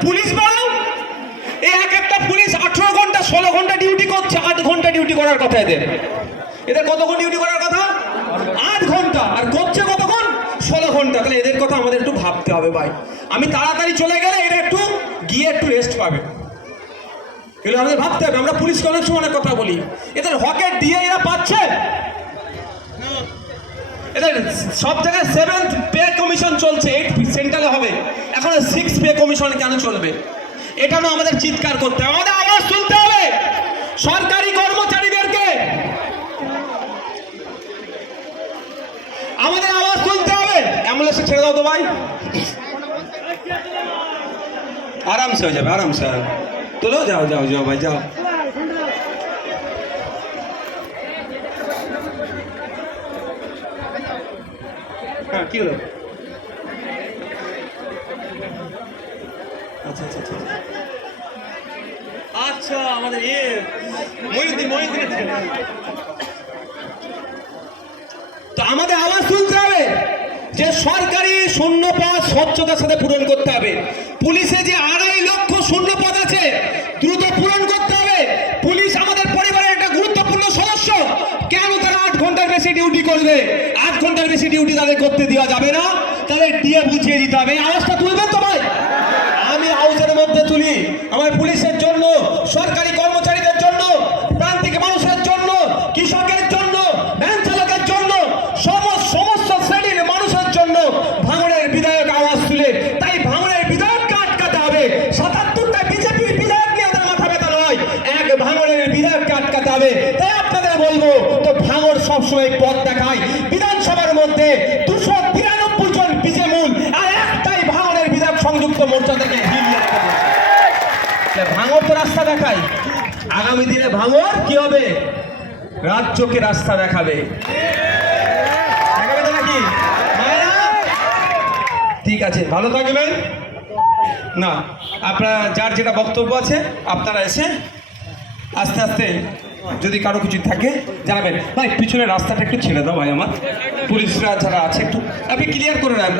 Police বলো। এই এক একটা পুলিশ আঠেরো ঘণ্টা, ষোলো ঘণ্টা ডিউটি করছে, আট ঘণ্টা ডিউটি করার কথা এদের। এদের কতক্ষণ ডিউটি করার কথা? আট ঘণ্টা। আর করছে কতক্ষণ? ষোলো ঘণ্টা। তাহলে এদের কথা আমাদের একটু ভাবতে হবে ভাই। আমি তাড়াতাড়ি চলে গেলে এরা একটু গিয়ে একটু রেস্ট পাবে। এগুলো আমাদের ভাবতে হবে। আমরা পুলিশকে অনেক সময় কথা বলি। এদের হকের দিয়ে এরা পাচ্ছে। এদের সব জায়গায় সেভেন্থ পে কমিশন চলছে। এইট সেন্ট্রালে হবে। এখন সিক্স পে কমিশন কেন চলবে? এটা না আমাদের চিৎকার করতে হবে। আমাদের আওয়াজ শুনতে হবে। সরকারি কর্মচারীদেরকে। আমাদের আওয়াজ তুলতে হবে। অ্যাম্বুলেন্সে ছেড়ে দাও তো ভাই। আরামসে হয়ে যাবে, আরামসে। তোলো, যাও যাও যাও ভাই, যাও। হ্যাঁ কি হলো? আচ্ছা আচ্ছা আচ্ছা। আচ্ছা আমাদের ইয়ে মহিউদ্দিন, মহিউদ্দিনের ছেলে। আমাদের আওয়াজ তুলতে হবে যে সরকারি শূন্য পদ স্বচ্ছতার সাথে পূরণ করতে হবে। পুলিশে যে আড়াই লক্ষ শূন্য পদ আছে, দ্রুত পূরণ করতে হবে। পুলিশ আমাদের পরিবারের একটা গুরুত্বপূর্ণ সদস্য। কেন তারা আট ঘণ্টার বেশি ডিউটি করবে? আট ঘণ্টার বেশি ডিউটি তাদের করতে দেওয়া যাবে না। তাদের দিয়ে বুঝিয়ে দিতে হবে। আওয়াজটা তুলবেন তো ভাই? আমি হাউসের মধ্যে তুলি। আমার পুলিশের জন্য, সরকারি কর্মচারীদের জন্য, প্রান্তিক মানুষের জন্য, কৃষকের জন্য, ভ্যান চালকের জন্য, সমস্ত শ্রেণির মানুষের জন্য ভাঙড়ের বিধায়ক আওয়াজ তুলে। তাই ভাঙড়ের বিধায়ককে আটকাতে হবে। সাতাত্তরটা বিজেপির বিধায়ক নিয়ে ওদের মাথা ব্যথা নয়। এক ভাঙড়ের বিধায়ককে আটকাতে হবে। তাই আপনাদের বলব, তো ভাঙড় সবসময় পথ দেখায়। বিধানসভার মধ্যে দুশো ভাঙর তো রাস্তা দেখায় আগামী দিনে ভাঙর কি হবে? রাজ্যকে রাস্তা দেখাবে। ঠিক আছে, ভালো থাকবেন। না, আপনারা, যার যেটা বক্তব্য আছে, আপনারা এসে আস্তে আস্তে যদি কারও কিছু থাকে, জানাবেন। ভাই পিছনে রাস্তাটা একটু ছেড়ে দাও ভাই আমার। পুলিশরা যারা আছে একটু, আপনি ক্লিয়ার করে নেন